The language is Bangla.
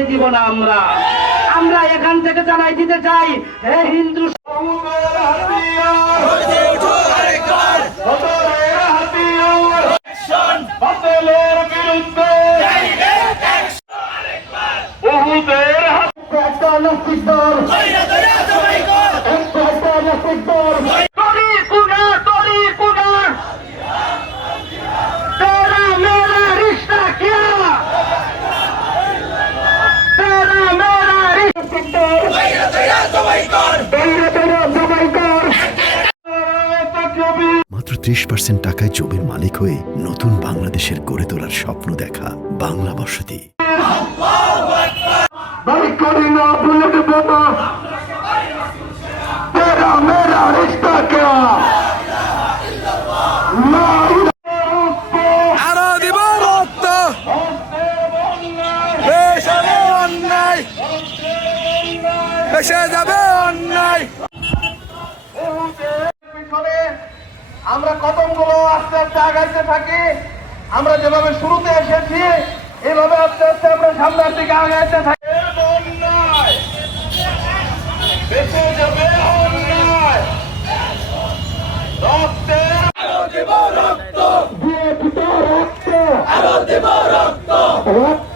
কখনোই দিব না। আমরা এখান থেকে জানাই দিতে চাই, হে হিন্দু মাত্র 30% টাকায় জমির মালিক হয়ে নতুন বাংলাদেশের গড়ে তোলার স্বপ্ন দেখা বাংলা বসতি। আমরা কদমগুলো আস্তে আস্তে আগাইতে থাকি। আমরা যেভাবে শুরুতে এসেছি এইভাবে আস্তে আস্তে আমরা সামনের দিকে আগাইতে থাকি। বেঁচে যাবে অন্যায়, রক্তের আরো দেব রক্ত, দিয়ে দিতে রক্ত, আরো দেব রক্ত, রক্ত